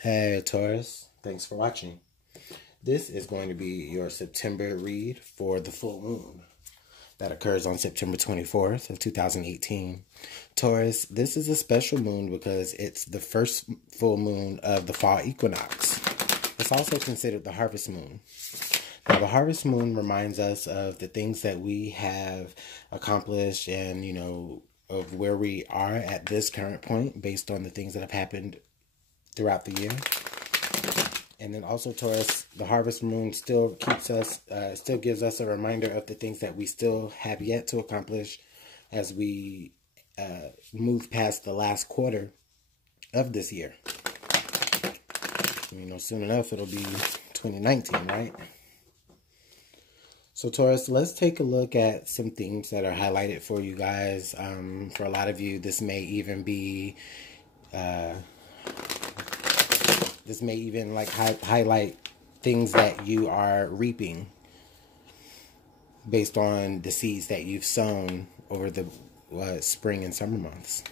Hey Taurus, thanks for watching. This is going to be your September read for the full moon that occurs on September 24th of 2018. Taurus, this is a special moon because it's the first full moon of the fall equinox. It's also considered the harvest moon. Now, the harvest moon reminds us of the things that we have accomplished and, of where we are at this current point based on the things that have happened throughout the year. And then also, Taurus, the harvest moon still keeps us, still gives us a reminder of the things that we still have yet to accomplish as we move past the last quarter of this year. Soon enough it'll be 2019, right? So Taurus, let's take a look at some themes that are highlighted for you guys. For a lot of you, this may even be highlight things that you are reaping based on the seeds that you've sown over the spring and summer months.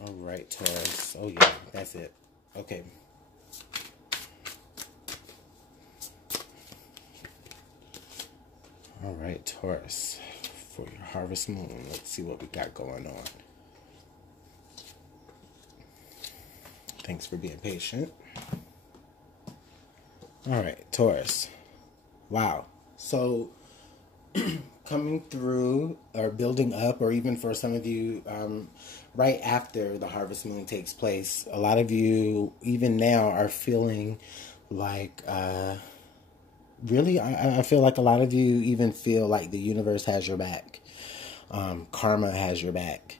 All right, Taurus. Oh yeah, that's it. Okay. All right, Taurus, for your harvest moon, let's see what we got going on. Thanks for being patient. All right, Taurus. Wow. So coming through or building up, or even for some of you, right after the harvest moon takes place, a lot of you even now are feeling like, really, I feel like a lot of you even feel like the universe has your back. Karma has your back.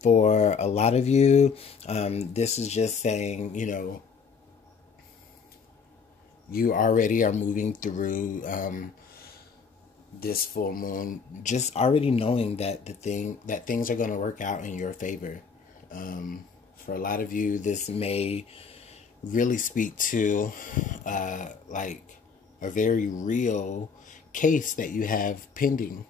For a lot of you, this is just saying, you already are moving through this full moon, just already knowing that things are going to work out in your favor. For a lot of you, this may really speak to like a very real case that you have pending.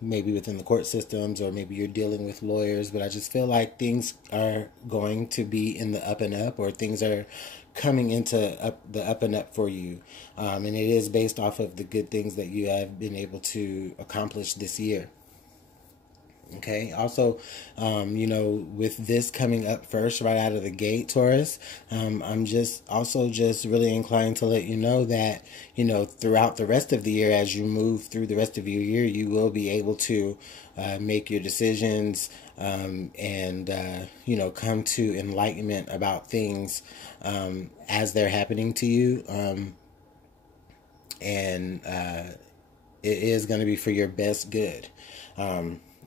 Maybe within the court systems, or maybe you're dealing with lawyers, but I just feel like things are going to be in the up and up, or things are coming into the up and up for you. And it is based off of the good things that you have been able to accomplish this year. Okay. Also, with this coming up first, right out of the gate, Taurus, I'm just really inclined to let you know that, throughout the rest of the year, as you move through the rest of your year, you will be able to make your decisions and come to enlightenment about things as they're happening to you. And it is going to be for your best good.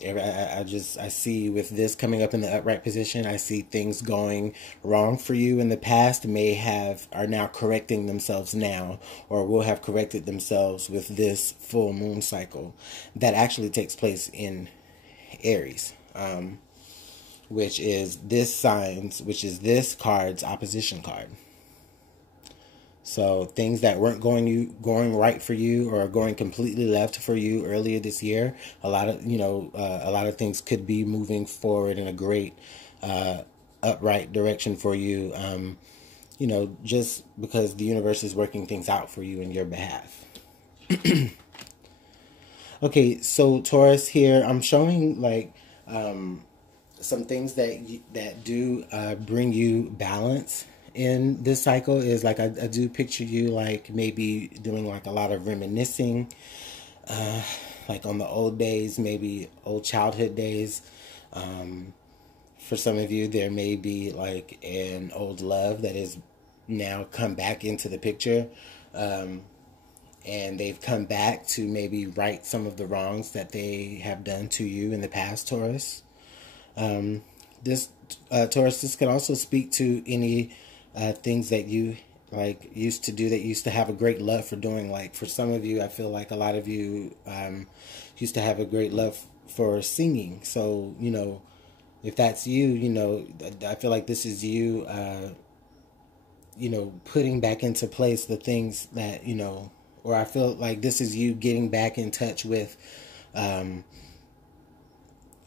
I see with this coming up in the upright position, I see things going wrong for you in the past are now correcting themselves now, or will have corrected themselves with this full moon cycle that actually takes place in Aries, which is this card's opposition card. So things that weren't going right for you, or going completely left for you earlier this year, a lot of things could be moving forward in a great upright direction for you. Just because the universe is working things out for you in your behalf. Okay, so Taurus, here I'm showing like some things that do bring you balance in this cycle. Is like I do picture you like maybe doing like a lot of reminiscing, like on the old days, maybe old childhood days. For some of you, there may be like an old love that is now come back into the picture, and they've come back to maybe right some of the wrongs that they have done to you in the past, Taurus. Taurus, this could also speak to any things that you used to do, that you used to have a great love for doing. Like for some of you, I feel like a lot of you used to have a great love for singing. So, if that's you, I feel like this is you, putting back into place the things that, or I feel like this is you getting back in touch with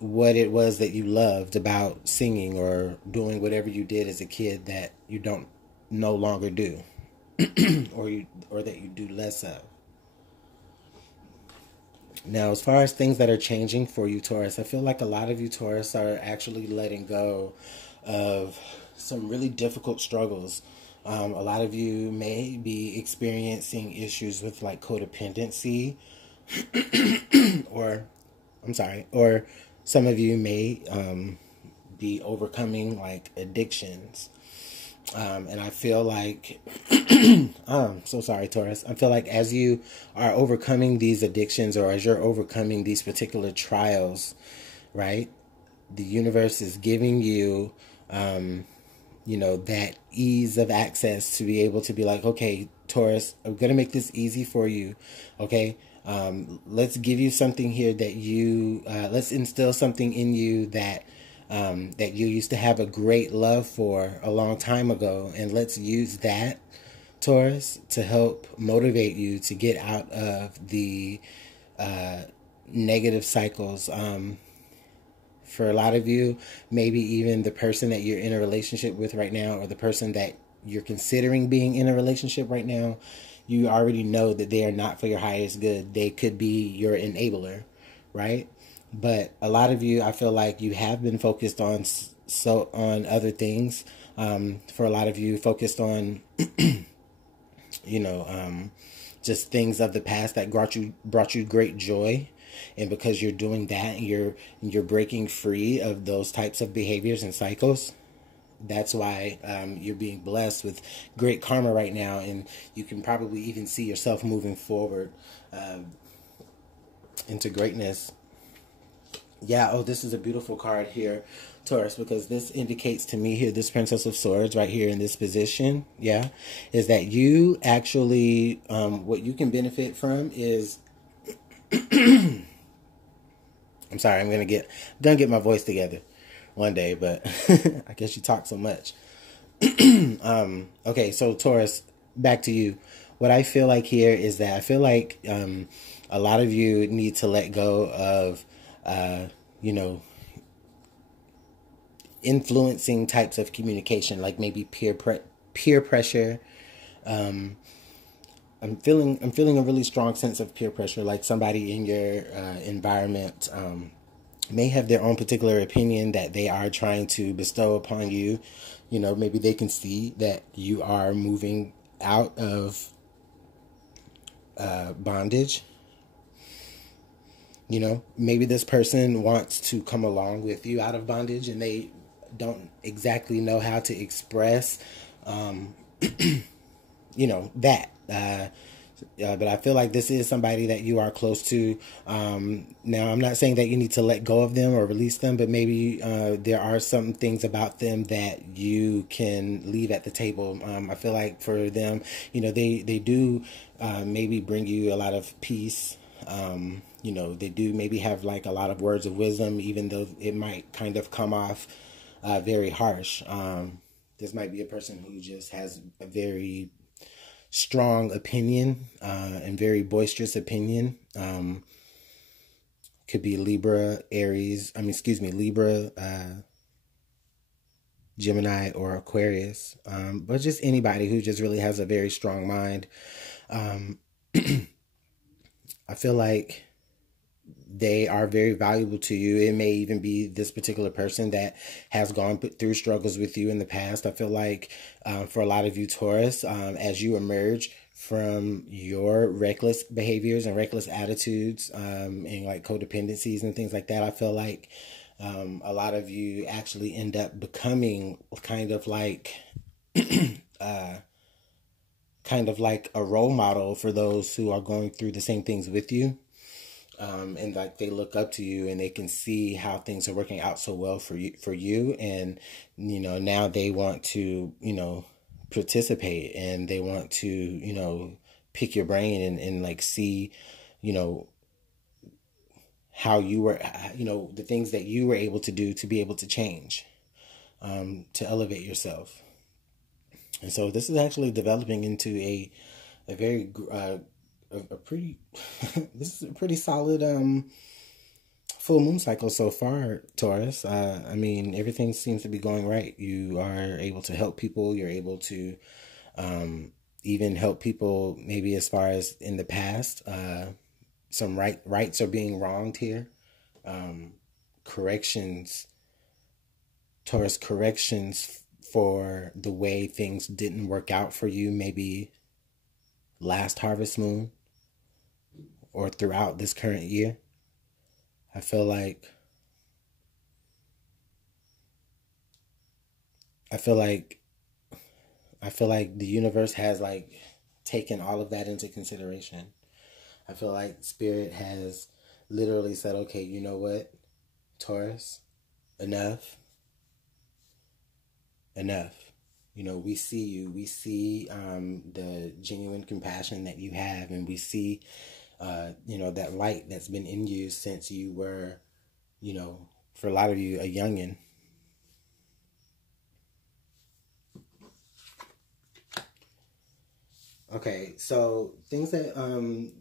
what it was that you loved about singing or doing whatever you did as a kid that you don't no longer do, or that you do less of. Now, as far as things that are changing for you, Taurus, I feel like a lot of you, Taurus, are actually letting go of some really difficult struggles. A lot of you may be experiencing issues with like codependency, or or some of you may be overcoming like addictions. And I feel like, so sorry, Taurus. I feel like as you are overcoming these addictions, or as you're overcoming these particular trials, right, the universe is giving you, that ease of access to be able to be like, okay, Taurus, I'm going to make this easy for you. Okay. Let's give you something here that let's instill something in you that you used to have a great love for a long time ago. And let's use that, Taurus, to help motivate you to get out of the negative cycles. For a lot of you, maybe even the person that you're in a relationship with right now, or the person that you're considering being in a relationship right now, you already know that they are not for your highest good. They could be your enabler, right? But a lot of you, I feel like you have been focused on other things. For a lot of you, focused on, just things of the past that brought you great joy. And because you're doing that, you're breaking free of those types of behaviors and cycles. That's why you're being blessed with great karma right now, and you can probably even see yourself moving forward into greatness. Yeah, oh, this is a beautiful card here, Taurus, because this indicates to me here, this Princess of Swords right here in this position, yeah, is that you actually, what you can benefit from is, I'm sorry, I'm gonna get my voice together one day, but I guess you talk so much. Okay, so Taurus, back to you. What I feel like here is that I feel like a lot of you need to let go of, influencing types of communication, like maybe peer pressure. I'm feeling a really strong sense of peer pressure, like somebody in your environment may have their own particular opinion that they are trying to bestow upon you. Maybe they can see that you are moving out of bondage. Maybe this person wants to come along with you out of bondage, and they don't exactly know how to express, that. But I feel like this is somebody that you are close to. Now, I'm not saying that you need to let go of them or release them, but maybe there are some things about them that you can leave at the table. I feel like for them, they do maybe bring you a lot of peace. They do maybe have like a lot of words of wisdom, even though it might kind of come off very harsh. This might be a person who just has a very strong opinion and very boisterous opinion. Could be Libra, Libra, Gemini, or Aquarius. But just anybody who just really has a very strong mind. I feel like they are very valuable to you. It may even be this particular person that has gone through struggles with you in the past. I feel like for a lot of you, Taurus, as you emerge from your reckless behaviors and reckless attitudes and like codependencies and things like that, I feel like a lot of you actually end up becoming kind of like a role model for those who are going through the same things with you. And like they look up to you and they can see how things are working out so well for you. And, now they want to, participate, and they want to, pick your brain and like see, how you were, the things that you were able to do to be able to change, to elevate yourself. And so this is actually developing into a very, this is a pretty solid full moon cycle so far, Taurus. I mean, everything seems to be going right. You are able to help people. You're able to even help people maybe as far as in the past. Some rights are being wronged here. Corrections, Taurus, corrections for the way things didn't work out for you, maybe last harvest moon or throughout this current year. I feel like I feel like I feel like the universe has like taken all of that into consideration. I feel like Spirit has literally said, okay, you know what, Taurus, enough. Enough. You know, we see you. We see the genuine compassion that you have, and we see, that light that's been in you since you were, for a lot of you, a youngin'. Okay, so things that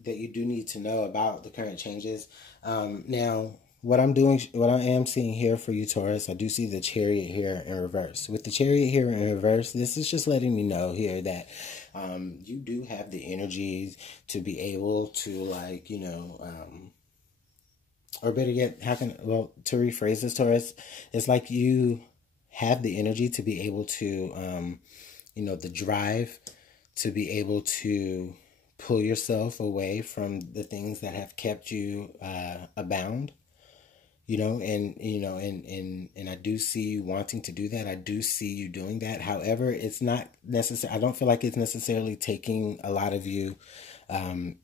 you do need to know about the current changes. Now, what I am seeing here for you, Taurus, I do see the Chariot here in reverse. With the Chariot here in reverse, this is just letting me know here that you do have the energies to be able to, like, or better yet, to rephrase this, Taurus, it's like you have the energy to be able to, the drive to be able to pull yourself away from the things that have kept you abound, and I do see you wanting to do that. I do see you doing that. However, it's not necessary. I don't feel like it's necessarily taking a lot of you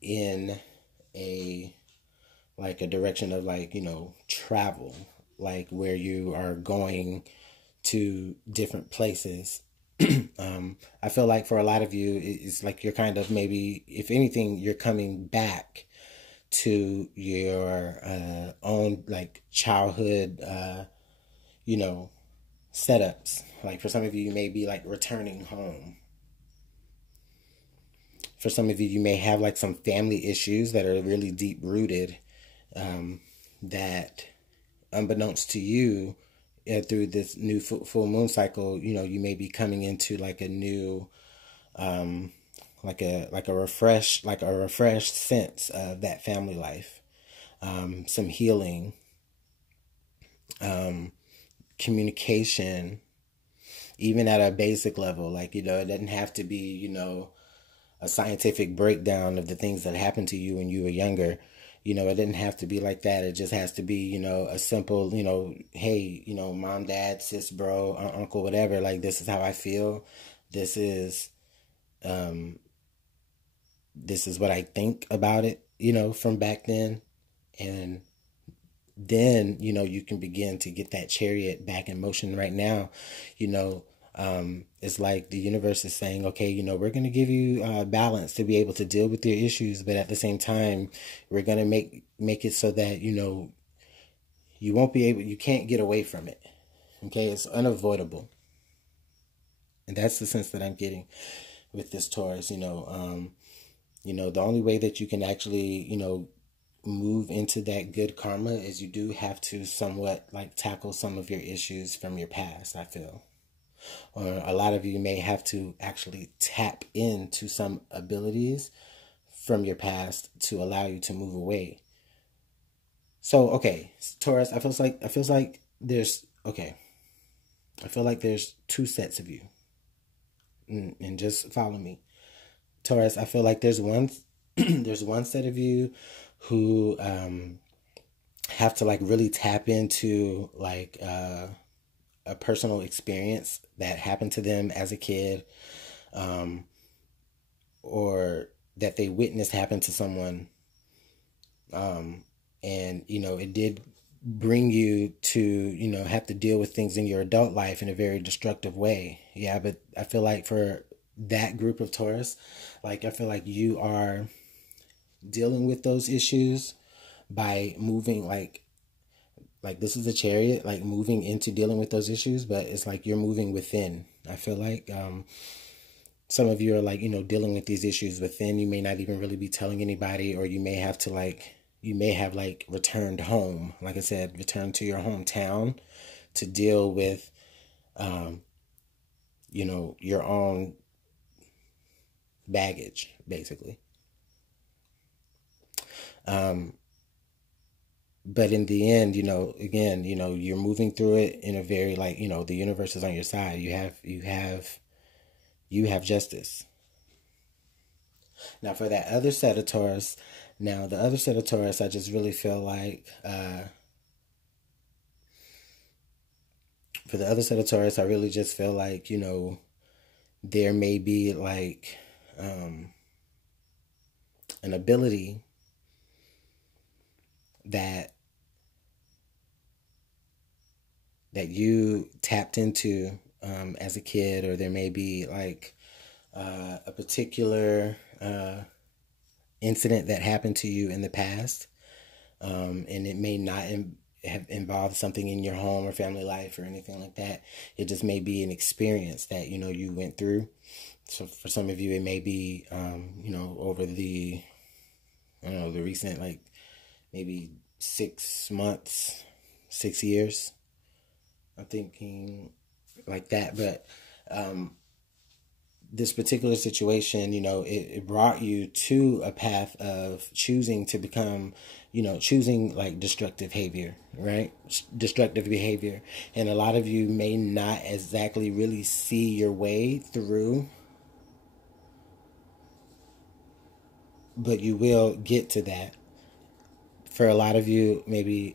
in a direction of travel, like where you are going to different places. I feel like for a lot of you, it's like you're kind of, maybe, if anything, you're coming back to your own childhood, setups. Like for some of you, you may be returning home. For some of you, you may have some family issues that are really deep rooted, that unbeknownst to you, through this new full moon cycle, you may be coming into a new, a refreshed sense of that family life, some healing, communication, even at a basic level. It doesn't have to be, a scientific breakdown of the things that happened to you when you were younger. It didn't have to be like that. It just has to be, a simple, hey, mom, dad, sis, bro, uncle, whatever. This is how I feel. This is what I think about it, from back then. And then, you can begin to get that Chariot back in motion right now. It's like the universe is saying, okay, we're going to give you balance to be able to deal with your issues. But at the same time, we're going to make it so that, you can't get away from it. Okay. It's unavoidable. And that's the sense that I'm getting with this Taurus. The only way that you can actually, move into that good karma is you do have to somewhat tackle some of your issues from your past, I feel. Or a lot of you may have to actually tap into some abilities from your past to allow you to move away. So, okay, Taurus, I feel like there's two sets of you. And just follow me. Taurus, I feel like there's one there's one set of you who have to really tap into a personal experience that happened to them as a kid, or that they witnessed happen to someone, and it did bring you to have to deal with things in your adult life in a very destructive way. Yeah, but I feel like for that group of Taurus, I feel like you are dealing with those issues by moving this is a Chariot, moving into dealing with those issues, but it's you're moving within. I feel like some of you are dealing with these issues within. You may not even really be telling anybody, or you may have to you may have like returned home, like I said, returned to your hometown to deal with, your own baggage, basically. But in the end, again, you're moving through it in a very, like, the universe is on your side. You have justice. Now, for that other set of Taurus, I just really feel like, for the other set of Taurus, I really just feel like, there may be like, an ability that you tapped into, as a kid, or there may be like, a particular, incident that happened to you in the past, and it may not have involved something in your home or family life or anything like that. It just may be an experience that you went through. So for some of you, it may be, over the, the recent, like, maybe 6 months, 6 years. I'm thinking like that, but this particular situation, it brought you to a path of choosing to become, choosing like destructive behavior, right? Destructive behavior. And a lot of you may not exactly really see your way through, but you will get to that. For a lot of you, maybe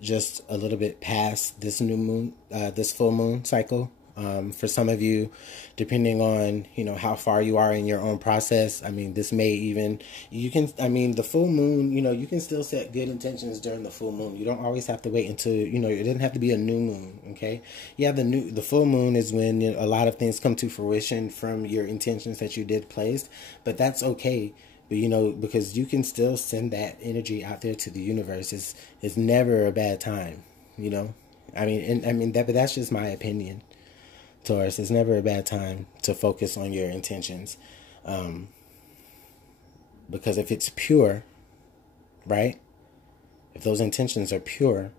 just a little bit past this new moon, this full moon cycle. For some of you, depending on, how far you are in your own process, I mean, this may even, the full moon, you can still set good intentions during the full moon. You don't always have to wait until, it doesn't have to be a new moon, okay? Yeah, the full moon is when a lot of things come to fruition from your intentions that you did place, but that's okay. But, because you can still send that energy out there to the universe. It's never a bad time, but that's just my opinion. Taurus, it's never a bad time to focus on your intentions, because if it's pure, right? If those intentions are pure,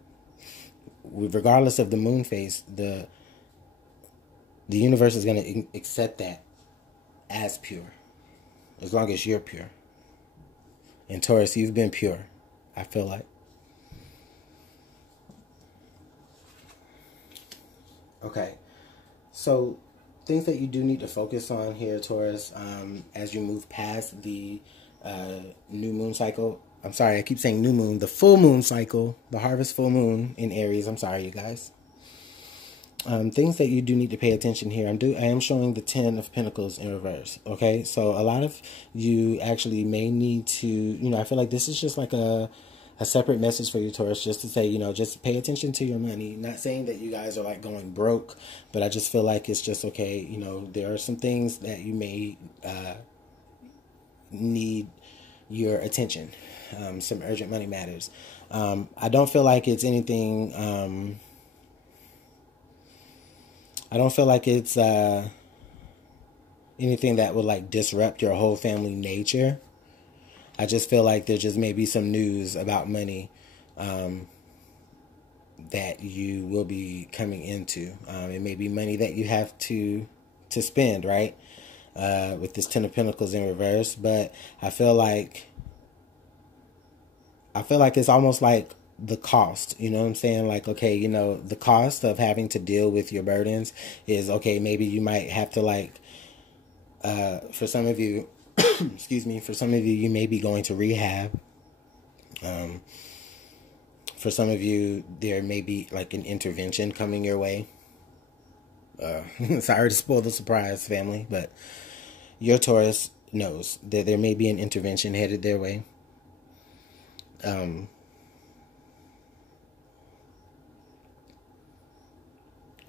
regardless of the moon phase, the universe is going to accept that as pure, as long as you're pure. And Taurus, you've been pure, I feel like. Okay. So, things that you do need to focus on here, Taurus, as you move past the new moon cycle. I'm sorry, I keep saying new moon. The full moon cycle, the harvest full moon in Aries. I'm sorry, you guys. Things that you do need to pay attention here. I am showing the 10 of Pentacles in reverse. Okay, so a lot of you actually may need to, I feel like this is just like a separate message for you, Taurus, just to say, just pay attention to your money. Not saying that you guys are like going broke, but I just feel like it's just okay. There are some things that you may need your attention. Some urgent money matters. I don't feel like it's anything. I don't feel like it's anything that would like disrupt your whole family nature. I just feel like there just may be some news about money that you will be coming into. It may be money that you have to spend, right? With this 10 of Pentacles in reverse. But I feel like it's almost like the cost, you know what I'm saying? Like, okay, the cost of having to deal with your burdens is, okay, maybe you might have to like, for some of you, excuse me, for some of you, you may be going to rehab. For some of you, there may be like an intervention coming your way. Sorry to spoil the surprise, family, but your Taurus knows that there may be an intervention headed their way.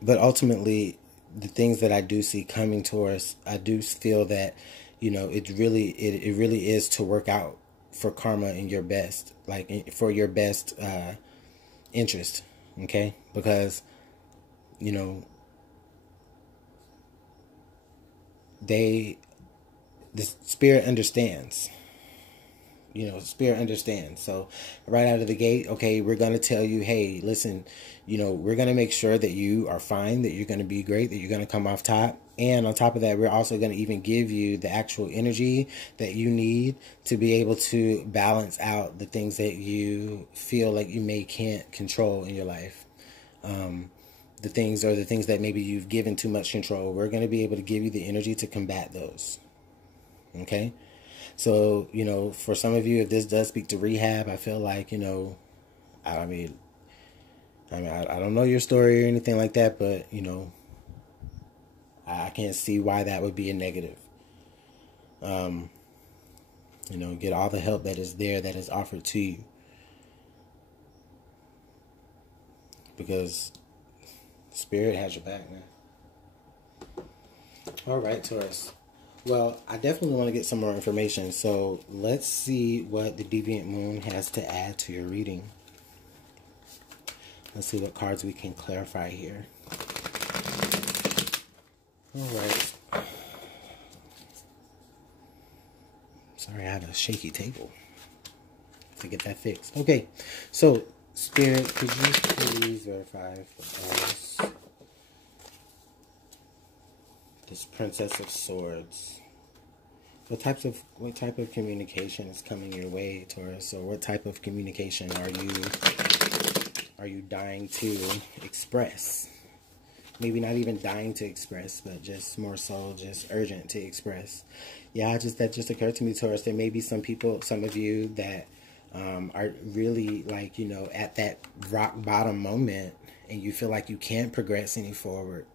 But ultimately, the things that I do see coming towards, I do feel that, it really is to work out for karma in your best, like for your best interest, okay? Because, the spirit understands, Spirit understands. So right out of the gate, okay, we're going to tell you, hey, listen, we're going to make sure that you are fine, that you're going to be great, that you're going to come off top. And on top of that, we're also going to even give you the actual energy that you need to be able to balance out the things that you feel like you can't control in your life. The things that maybe you've given too much control. We're going to be able to give you the energy to combat those. Okay? So, for some of you, if this does speak to rehab, I feel like, I don't know your story or anything like that, but, I can't see why that would be a negative. Get all the help that is there, that is offered to you. Because Spirit has your back, man. All right, Taurus. Well, I definitely want to get some more information, so let's see what the Deviant Moon has to add to your reading. Let's see what cards we can clarify here. All right. Sorry, I had a shaky table. To get that fixed. Okay, so Spirit, could you please verify for us this Princess of Swords? What type of communication is coming your way, Taurus? Or what type of communication are you dying to express? Maybe not even dying to express, but just more so just urgent to express. Yeah, that just occurred to me, Taurus. There may be some of you that are really at that rock bottom moment, and you feel like you can't progress any forward.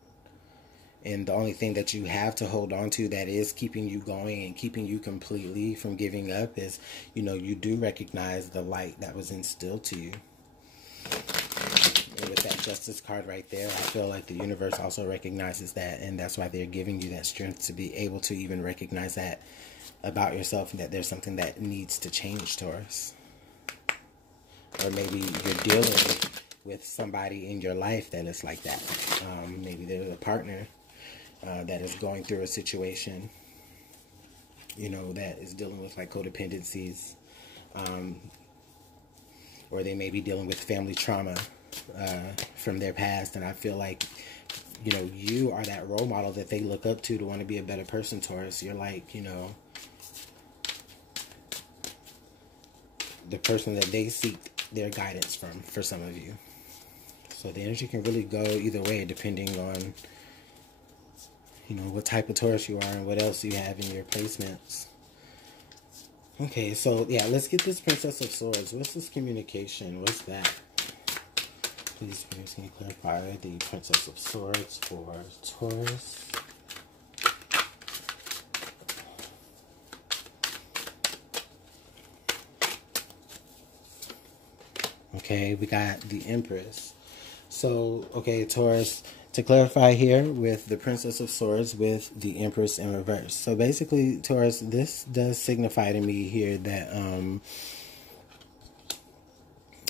And the only thing that you have to hold on to that is keeping you going and keeping you completely from giving up is, you do recognize the light that was instilled to you. And with that Justice card right there, I feel like the universe also recognizes that, and that's why they're giving you that strength to be able to even recognize that about yourself, and that there's something that needs to change, Taurus. Or maybe you're dealing with somebody in your life that is like that. Maybe there's a partner that is going through a situation, that is dealing with codependencies, or they may be dealing with family trauma from their past. And I feel like, you are that role model that they look up to want to be a better person, Taurus. You're like, the person that they seek their guidance from, for some of you. So the energy can really go either way depending on what type of Taurus you are and what else you have in your placements. Okay, so yeah, let's get this Princess of Swords. What's this communication? What's that? Please, can you clarify the Princess of Swords for Taurus? Okay, we got the Empress. So, okay, Taurus, to clarify here with the Princess of Swords with the Empress in reverse. So basically, Taurus, this does signify to me here that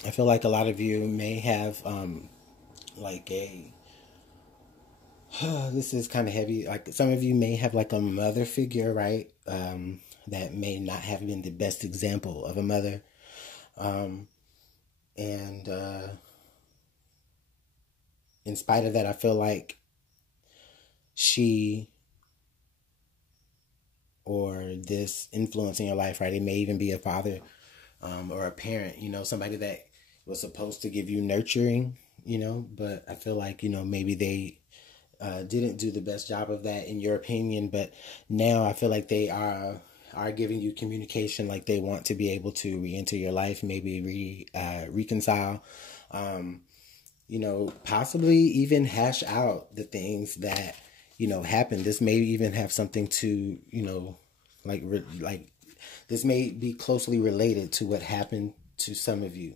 I feel like a lot of you may have this is kind of heavy. Like some of you may have a mother figure, right? That may not have been the best example of a mother. In spite of that, I feel like she or this influence in your life, right? It may even be a father or a parent, somebody that was supposed to give you nurturing, but I feel like, maybe they didn't do the best job of that in your opinion, but now I feel like they are giving you communication, like they want to be able to re-enter your life, maybe reconcile, possibly even hash out the things that, happened. This may even have something to, this may be closely related to what happened to some of you.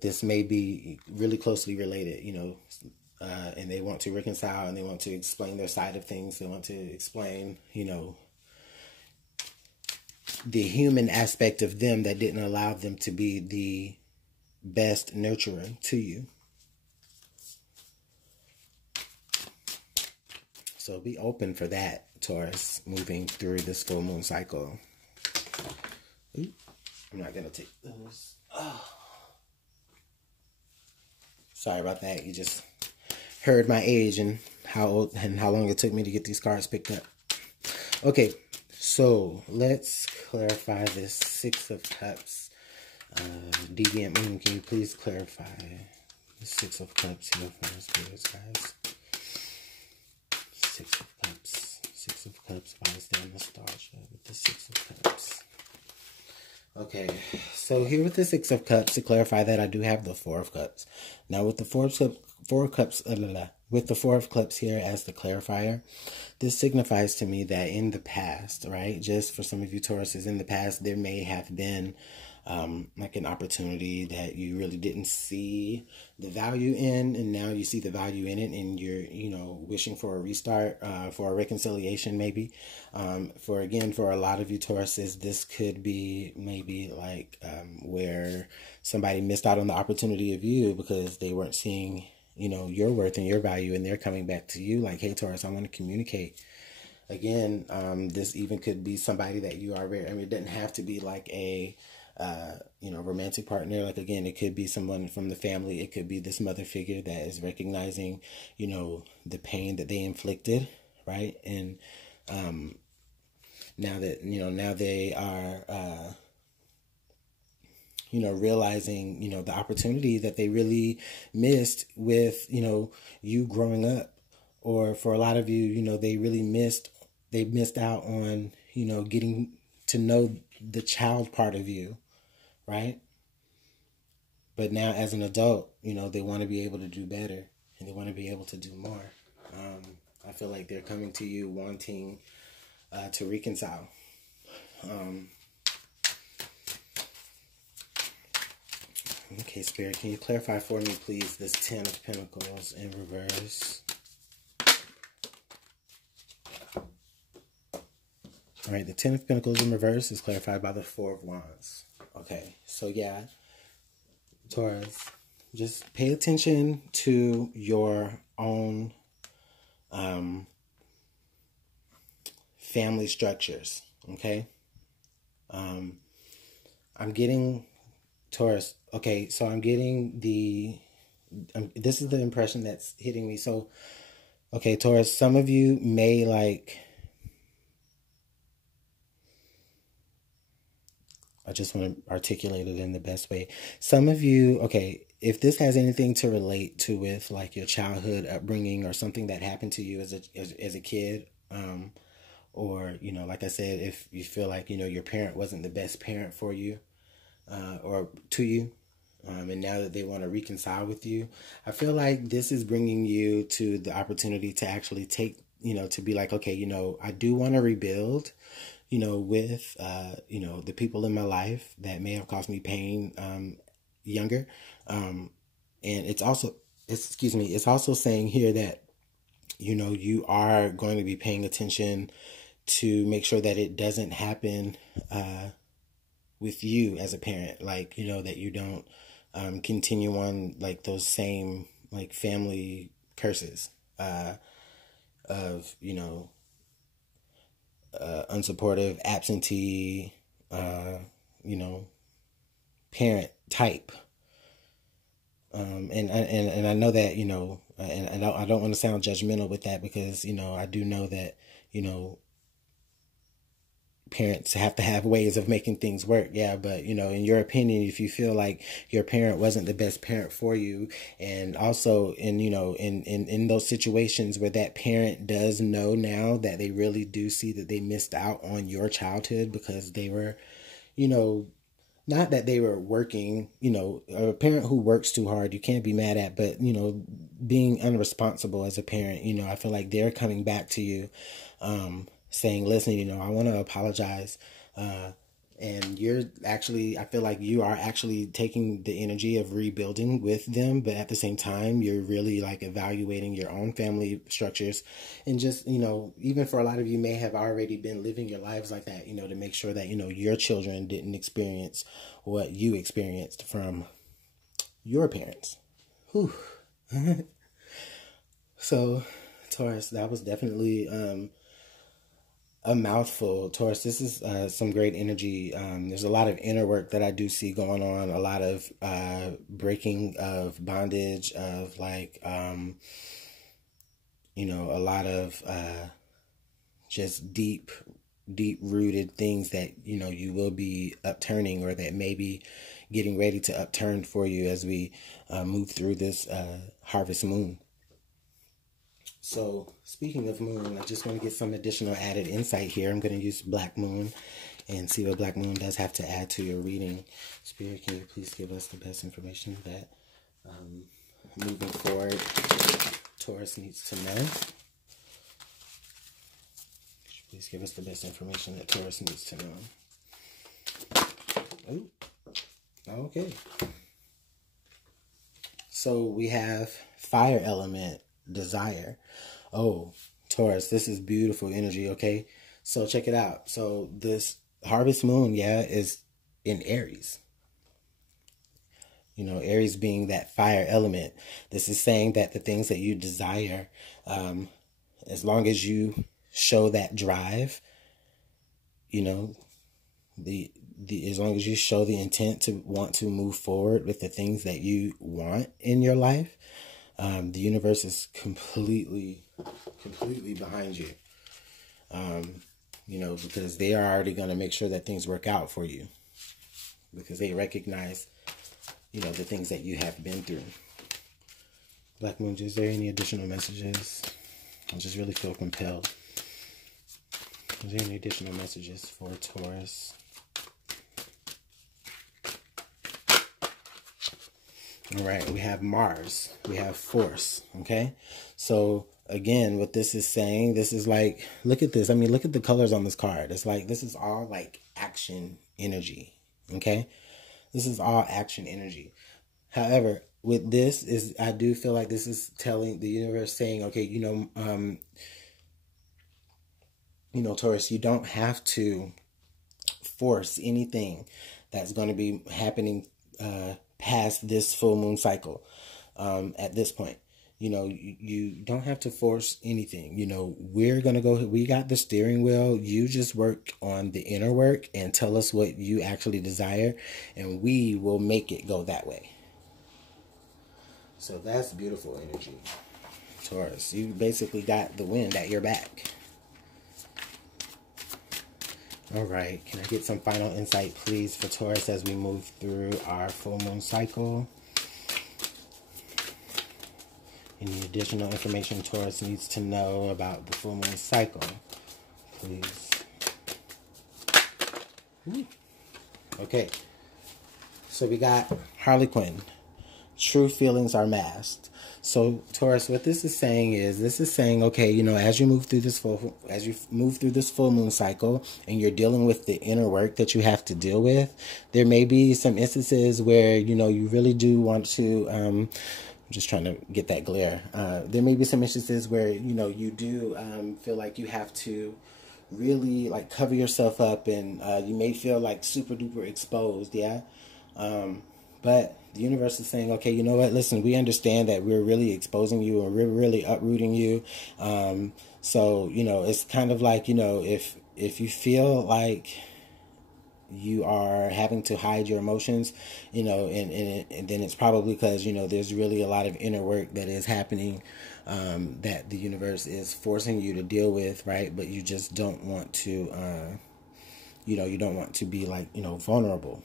This may be really closely related, and they want to reconcile and they want to explain their side of things. They want to explain, the human aspect of them that didn't allow them to be the best nurturer to you. So be open for that, Taurus, moving through this full moon cycle. I'm not gonna take those. Oh. Sorry about that. You just heard my age and how old and how long it took me to get these cards picked up. Okay, so let's clarify this Six of Cups. Deviant Moon, can you please clarify the Six of Cups here for our spirits, guys? Six of Cups. Six of Cups. Why is there nostalgia with the Six of Cups? Okay, so here with the Six of Cups, to clarify that, I do have the Four of Cups. Now with the Four of Cups here as the clarifier, this signifies to me that in the past, right, just for some of you Tauruses, in the past, there may have been like an opportunity that you really didn't see the value in, and now you see the value in it, and you're, you know, wishing for a restart, for a reconciliation maybe. For a lot of you Tauruses, this could be maybe like where somebody missed out on the opportunity of you because they weren't seeing, you know, your worth and your value, and they're coming back to you like, hey Taurus, I want to communicate. Again, this even could be somebody that you already, I mean, it doesn't have to be like a you know, romantic partner. Like, again, it could be someone from the family. It could be this mother figure that is recognizing, you know, the pain that they inflicted, right? And now that, you know, now they are you know, realizing, you know, the opportunity that they really missed with, you know, you growing up. Or for a lot of you, you know, they missed out on, you know, getting to know the child part of you, right? But now as an adult, you know, they want to be able to do better, and they want to be able to do more. I feel like they're coming to you wanting to reconcile. Okay, Spirit, can you clarify for me, please, this Ten of Pentacles in reverse? All right, the Ten of Pentacles in reverse is clarified by the Four of Wands. Okay, so yeah, Taurus, just pay attention to your own family structures, okay? I'm getting, Taurus, okay, so I'm getting this is the impression that's hitting me. So, okay, Taurus, some of you may like, I just want to articulate it in the best way. Some of you, okay, if this has anything to relate to with like your childhood upbringing or something that happened to you as a kid, or, you know, like I said, if you feel like, you know, your parent wasn't the best parent for you, or to you, and now that they want to reconcile with you, I feel like this is bringing you to the opportunity to actually take, you know, to be like, okay, you know, I do want to rebuild, you know, with, you know, the people in my life that may have caused me pain, younger. And it's also, it's also saying here that, you know, you are going to be paying attention to make sure that it doesn't happen, with you as a parent. Like, you know, that you don't, continue on like those same like family curses, of, you know, unsupportive, absentee, you know, parent type. And I know that, you know, and I don't want to sound judgmental with that, because, you know, I do know that, you know, parents have to have ways of making things work. Yeah. But, you know, in your opinion, if you feel like your parent wasn't the best parent for you, and also in, you know, in those situations where that parent does know now that they really do see that they missed out on your childhood because they were, you know, not that they were working, you know, a parent who works too hard, you can't be mad at, but, you know, being unresponsible as a parent, you know, I feel like they're coming back to you, saying, listen, you know, I want to apologize. And you're actually, I feel like you are actually taking the energy of rebuilding with them, but at the same time, you're really like evaluating your own family structures. And just, you know, even for a lot of you may have already been living your lives like that, you know, to make sure that, you know, your children didn't experience what you experienced from your parents. Whew. So, Taurus, that was definitely, a mouthful, Taurus. This is some great energy. There's a lot of inner work that I do see going on. A lot of breaking of bondage, of like, you know, a lot of just deep rooted things that, you know, you will be upturning, or that may be getting ready to upturn for you as we move through this harvest moon. So, speaking of moon, I just want to get some additional added insight here. I'm going to use Black Moon and see what Black Moon does have to add to your reading. Spirit, can you please give us the best information that moving forward Taurus needs to know? Please give us the best information that Taurus needs to know. Oh, okay. So we have fire element, desire. Oh, Taurus, this is beautiful energy, okay? So check it out. So this harvest moon, yeah, is in Aries. You know, Aries being that fire element. This is saying that the things that you desire, as long as you show that drive, you know, as long as you show the intent to want to move forward with the things that you want in your life, the universe is completely behind you. You know, because they are already going to make sure that things work out for you, because they recognize, you know, the things that you have been through. Black Moon, is there any additional messages? I just really feel compelled. Is there any additional messages for Taurus? All right, we have Mars. We have force, okay? So, again, what this is saying, this is like, look at this. I mean, look at the colors on this card. It's like, this is all like action energy, okay? This is all action energy. However, with this, I do feel like this is telling the universe, saying, okay, you know, Taurus, you don't have to force anything that's going to be happening past this full moon cycle. At this point, you know, you don't have to force anything. You know, we're going to go, we got the steering wheel. You just work on the inner work and tell us what you actually desire, and we will make it go that way. So that's beautiful energy, Taurus. You basically got the wind at your back. All right, can I get some final insight, please, for Taurus as we move through our full moon cycle? Any additional information Taurus needs to know about the full moon cycle, please? Okay, so we got Harlequin. True feelings are masked. So Taurus, what this is saying is, this is saying, okay, you know, as you move through this full moon cycle, and you're dealing with the inner work that you have to deal with, there may be some instances where, you know, you really do want to, I'm just trying to get that glare. There may be some instances where, you know, you do feel like you have to really like cover yourself up, and you may feel like super duper exposed, yeah. But the universe is saying, okay, you know what? Listen, we understand that we're really exposing you, and we're really uprooting you. So, you know, it's kind of like, you know, if you feel like you are having to hide your emotions, you know, and then it's probably because, you know, there's really a lot of inner work that is happening, that the universe is forcing you to deal with, right? But you just don't want to, you know, you don't want to be like, you know, vulnerable.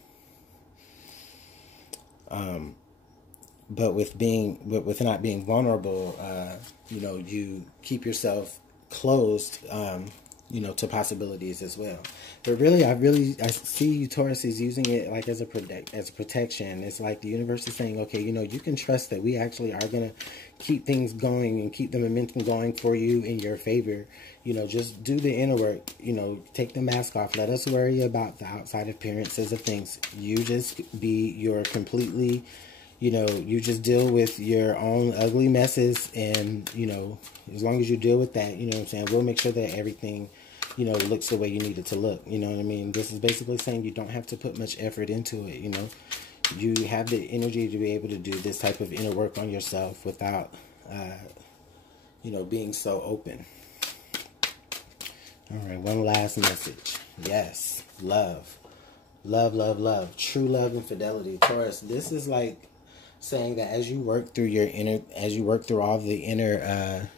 But with not being vulnerable, you know, you keep yourself closed, you know, to possibilities as well. But really, I see Taurus is using it like as a protection. It's like the universe is saying, okay, you know, you can trust that we actually are going to keep things going and keep the momentum going for you in your favor. You know, just do the inner work, you know, take the mask off. Let us worry about the outside appearances of things. You just be your completely, you know, you just deal with your own ugly messes, and, you know, as long as you deal with that, you know what I'm saying, we'll make sure that everything, you know, looks the way you need it to look. You know what I mean? This is basically saying you don't have to put much effort into it, you know. You have the energy to be able to do this type of inner work on yourself without, you know, being so open. All right, one last message. Yes, love. Love, love, love. True love and fidelity. Taurus, this is like saying that as you work through your inner, as you work through all of the inner,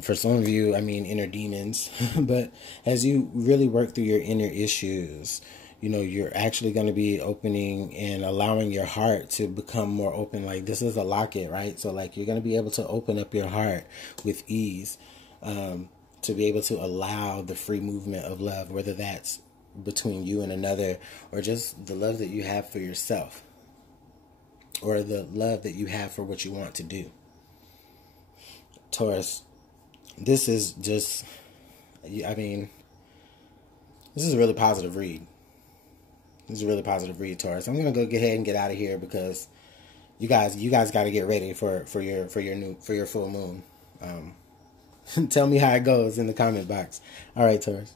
for some of you, I mean, inner demons, but as you really work through your inner issues, you know, you're actually going to be opening and allowing your heart to become more open. Like, this is a locket, right? So, like, you're going to be able to open up your heart with ease, to be able to allow the free movement of love, whether that's between you and another, or just the love that you have for yourself, or the love that you have for what you want to do. Taurus, this is just, I mean, this is a really positive read. This is a really positive read, Taurus. I'm gonna go ahead and get out of here because you guys got to get ready for your full moon. Tell me how it goes in the comment box. All right, Taurus.